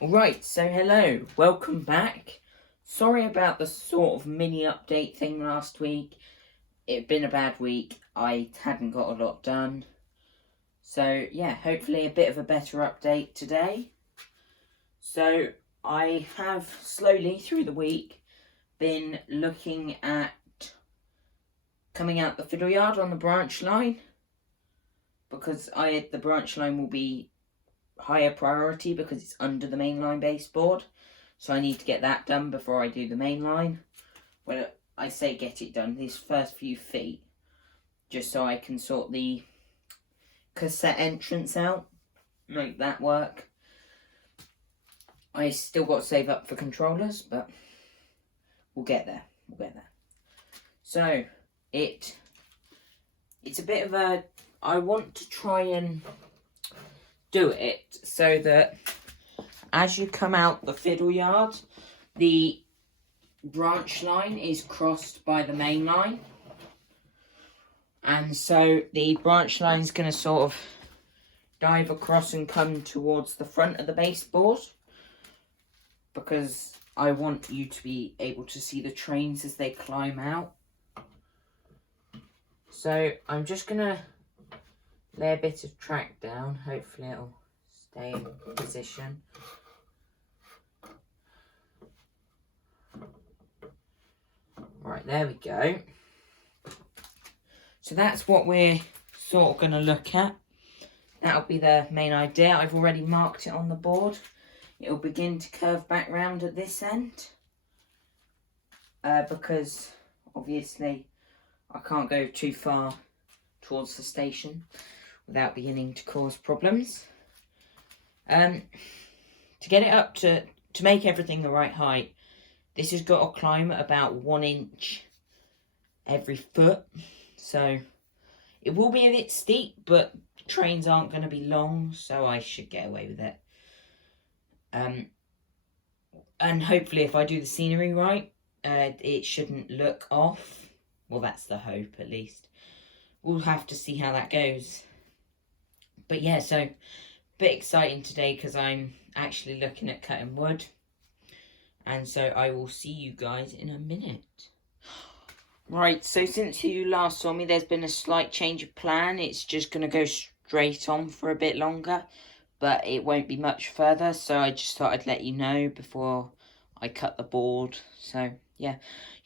Right, so hello, welcome back. Sorry about the sort of mini update thing last week. It'd been a bad week. I hadn't got a lot done. So yeah, hopefully a bit of a better update today. So I have slowly through the week been looking at coming out the fiddle yard on the branch line, because the branch line will be higher priority because it's under the mainline baseboard. So I need to get that done before I do the main line. Well, I say get it done, these first few feet, just so I can sort the cassette entrance out, make that work. I still got to save up for controllers, but we'll get there. So, it's a bit of a... I want to try and do it so that as you come out the fiddle yard, the branch line is crossed by the main line, and so the branch line is going to sort of dive across and come towards the front of the baseboard, because I want you to be able to see the trains as they climb out. So I'm just going to lay a bit of track down, hopefully it'll stay in position. Right, there we go. So that's what we're sort of going to look at. That'll be the main idea. I've already marked it on the board. It'll begin to curve back round at this end. Because obviously I can't go too far towards the station without beginning to cause problems. To get it up to make everything the right height, this has got to climb at about 1 inch every foot. So it will be a bit steep, but trains aren't going to be long, so I should get away with it. And hopefully if I do the scenery right, it shouldn't look off. Well, that's the hope, at least. We'll have to see how that goes. But yeah, so a bit exciting today because I'm actually looking at cutting wood. And so I will see you guys in a minute. Right, so since you last saw me, there's been a slight change of plan. It's just going to go straight on for a bit longer, but it won't be much further. So I just thought I'd let you know before I cut the board. So yeah,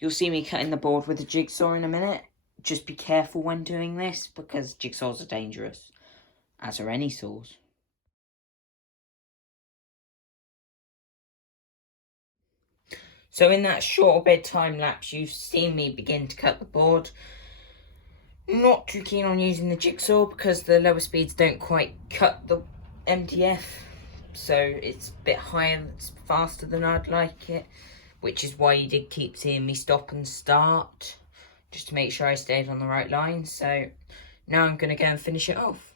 you'll see me cutting the board with a jigsaw in a minute. Just be careful when doing this, because jigsaws are dangerous, as are any saws. So in that short bit time lapse, you've seen me begin to cut the board. Not too keen on using the jigsaw because the lower speeds don't quite cut the MDF. So it's a bit higher, it's faster than I'd like it. Which is why you did keep seeing me stop and start, just to make sure I stayed on the right line. So now I'm going to go and finish it off.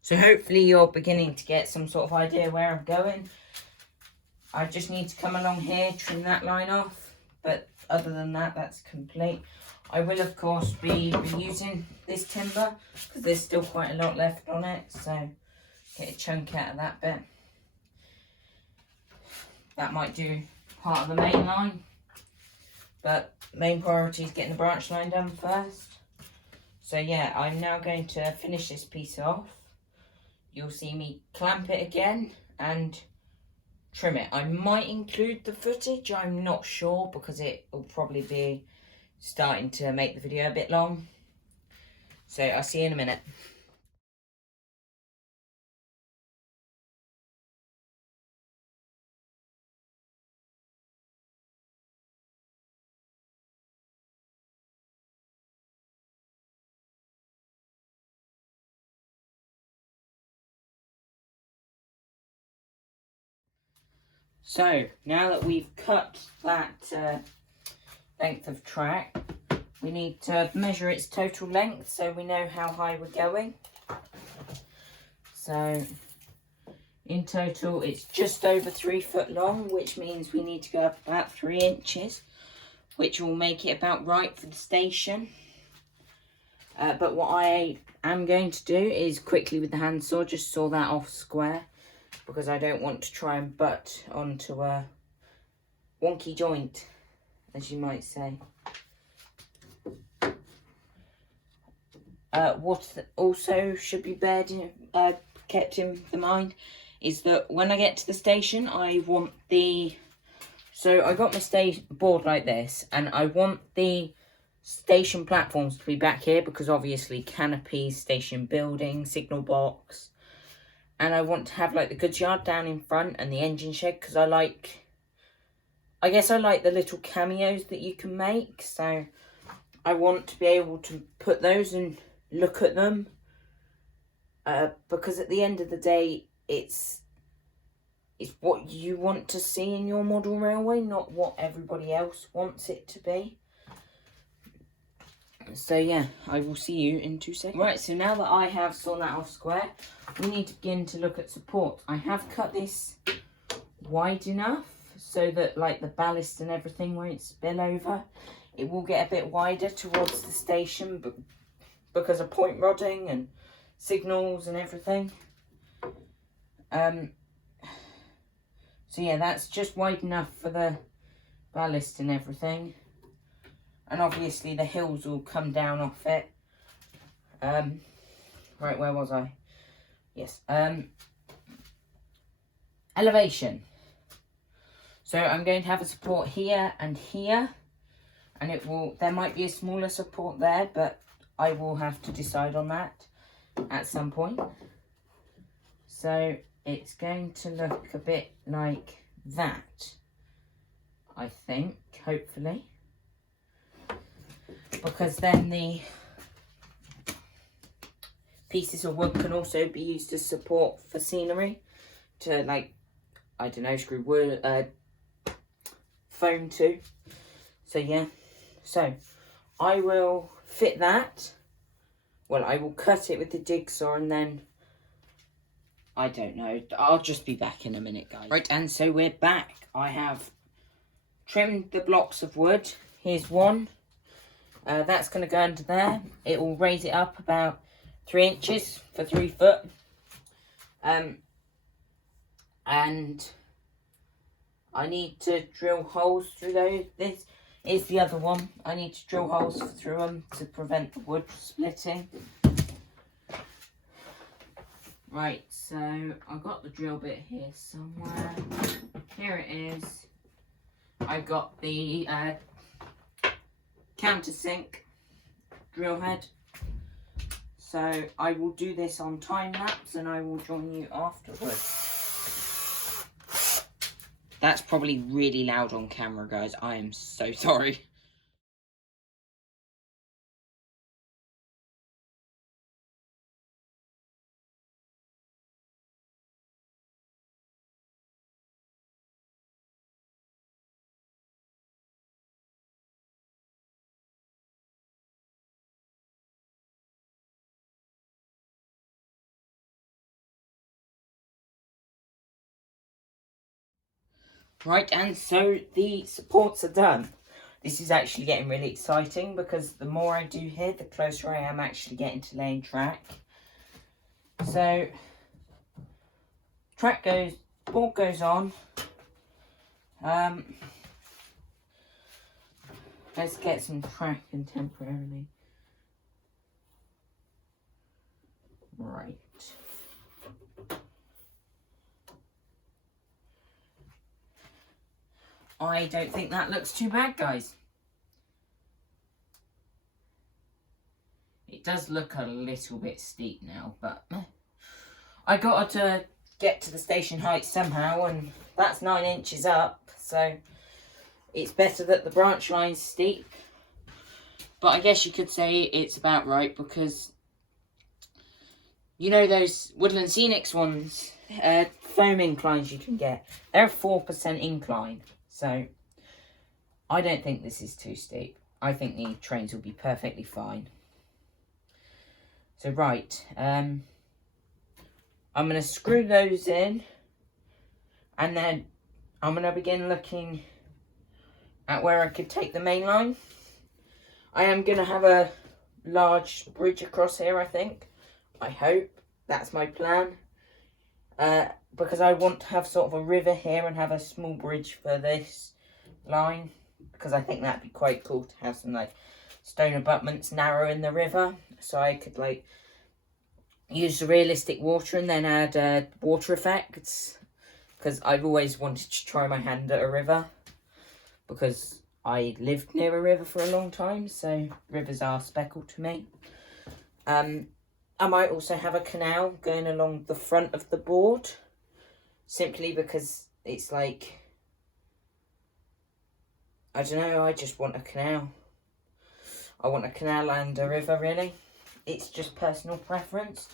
So hopefully you're beginning to get some sort of idea where I'm going. I just need to come along here, trim that line off. But other than that, that's complete. I will, of course, be reusing this timber because there's still quite a lot left on it. So get a chunk out of that bit. That might do part of the main line. But main priority is getting the branch line done first. So yeah, I'm now going to finish this piece off. You'll see me clamp it again and trim it. I might include the footage, I'm not sure, because it will probably be starting to make the video a bit long. So I'll see you in a minute. So now that we've cut that length of track, we need to measure its total length so we know how high we're going. So in total it's just over 3 foot long, which means we need to go up about 3 inches, which will make it about right for the station. But what I am going to do is quickly with the handsaw just saw that off square, because I don't want to try and butt onto a wonky joint, as you might say. What also should be kept in the mind is that when I get to the station, I want so I got my board like this, and I want the station platforms to be back here, because obviously canopies, station building, signal box, and I want to have like the goods yard down in front and the engine shed, because I guess I like the little cameos that you can make, so I want to be able to put those and look at them, because at the end of the day, it's what you want to see in your model railway, not what everybody else wants it to be. So yeah, I will see you in 2 seconds. Right, so now that I have sawn that off square, we need to begin to look at support. I have cut this wide enough so that like the ballast and everything won't spill over. It will get a bit wider towards the station, but because of point rodding and signals and everything. So yeah, that's just wide enough for the ballast and everything. And obviously the hills will come down off it. Right, where was I? Yes. Elevation. So I'm going to have a support here and here. And there might be a smaller support there, but I will have to decide on that at some point. So it's going to look a bit like that, I think, hopefully. Because then the pieces of wood can also be used as support for scenery, to like, I don't know, screw wood, foam to. So yeah, so I will fit that. Well, I will cut it with the jigsaw, and then I don't know, I'll just be back in a minute, guys. Right, and so we're back. I have trimmed the blocks of wood. Here's one. That's going to go under there. It will raise it up about 3 inches for 3 foot. And I need to drill holes through those. This is the other one. I need to drill holes through them to prevent the wood splitting. Right, so I've got the drill bit here somewhere. Here it is. I've got the countersink drill head. So I will do this on time lapse and I will join you afterwards. That's probably really loud on camera, guys. I am so sorry. Right, and so the supports are done. This is actually getting really exciting, because the more I do here, the closer I am actually getting to laying track. So, board goes on. Let's get some track and temporarily. Right. I don't think that looks too bad, guys. It does look a little bit steep now, but I got to get to the station height somehow, and that's 9 inches up, so it's better that the branch line's steep. But I guess you could say it's about right, because you know those Woodland Scenics ones, foam inclines you can get, they're a 4% incline. So, I don't think this is too steep. I think the trains will be perfectly fine. So, right. I'm going to screw those in. And then I'm going to begin looking at where I could take the main line. I am going to have a large bridge across here, I think. I hope. That's my plan. Because I want to have sort of a river here and have a small bridge for this line. Because I think that'd be quite cool to have some like stone abutments narrow in the river. So I could like use the realistic water and then add water effects. Because I've always wanted to try my hand at a river. Because I lived near a river for a long time. So rivers are speckled to me. I might also have a canal going along the front of the board. Simply because it's like, I don't know, I just want a canal. I want a canal and a river, really. It's just personal preference.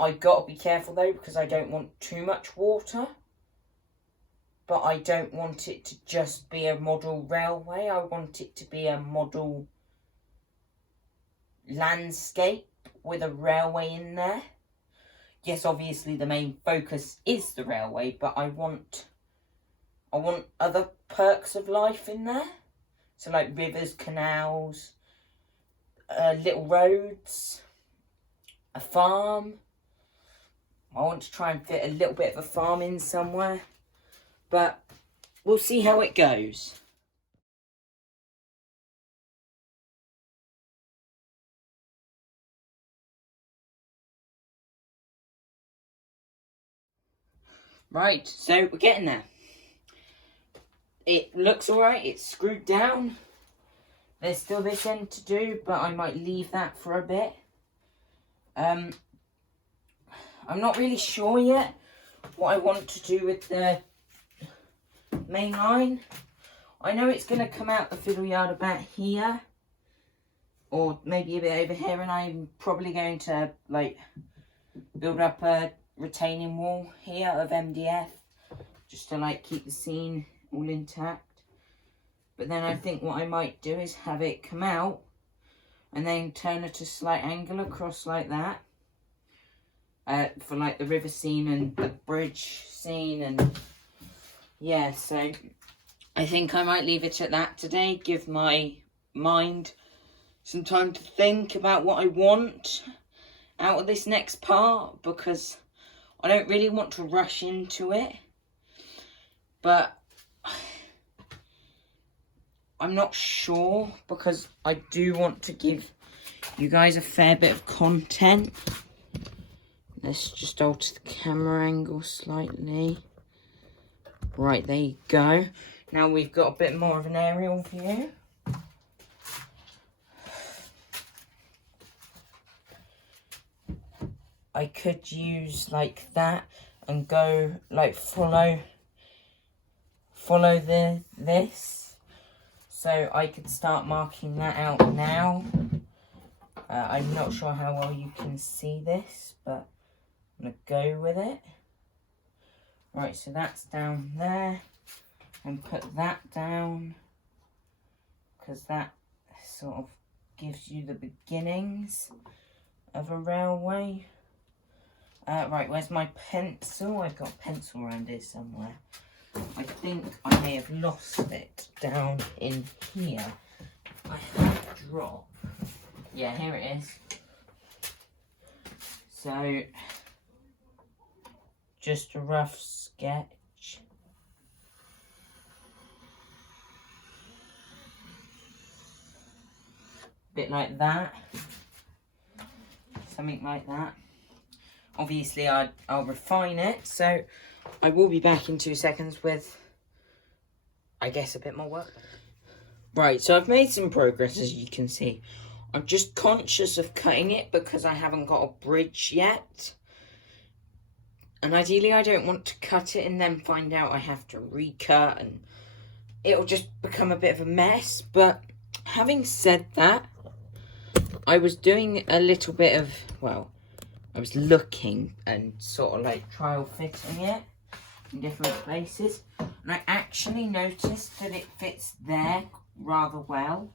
I've got to be careful though, because I don't want too much water. But I don't want it to just be a model railway. I want it to be a model landscape with a railway in there. Yes, obviously the main focus is the railway, but I want other perks of life in there. So like rivers, canals, little roads, a farm. I want to try and fit a little bit of a farm in somewhere, but we'll see how it goes. Right, so we're getting there. It looks alright, it's screwed down. There's still this end to do, but I might leave that for a bit. I'm not really sure yet what I want to do with the main line. I know it's going to come out the fiddle yard about here, or maybe a bit over here, and I'm probably going to like build up a retaining wall here of MDF just to like keep the scene all intact. But then I think what I might do is have it come out and then turn it a slight angle across like that for like the river scene and the bridge scene. And yeah, so I think I might leave it at that today, give my mind some time to think about what I want out of this next part, because I don't really want to rush into it, but I'm not sure, because I do want to give you guys a fair bit of content. Let's just alter the camera angle slightly. Right, there you go. Now we've got a bit more of an aerial view. I could use like that and go like follow this. So I could start marking that out now. I'm not sure how well you can see this, but I'm going to go with it. Right, so that's down there. And put that down, because that sort of gives you the beginnings of a railway. Right, where's my pencil? I've got a pencil around here somewhere. I think I may have lost it down in here. I had a drop. Yeah, here it is. So, just a rough sketch. Bit like that. Something like that. Obviously, I'll refine it, so I will be back in 2 seconds with, I guess, a bit more work. Right, so I've made some progress, as you can see. I'm just conscious of cutting it because I haven't got a bridge yet. And ideally, I don't want to cut it and then find out I have to recut, and it'll just become a bit of a mess. But having said that, I was doing a little bit of, well, I was looking and sort of like trial fitting it in different places, and I actually noticed that it fits there rather well.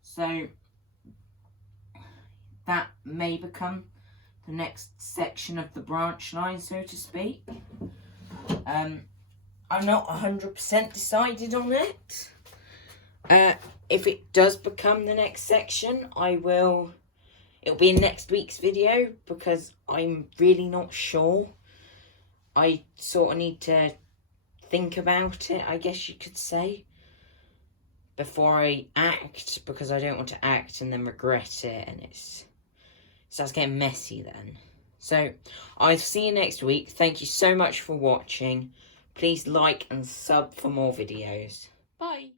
So that may become the next section of the branch line, so to speak. I'm not 100% decided on it. If it does become the next section, it'll be in next week's video, because I'm really not sure. I sort of need to think about it, I guess you could say, before I act, because I don't want to act and then regret it, and it starts getting messy then. So, I'll see you next week. Thank you so much for watching. Please like and sub for more videos. Bye.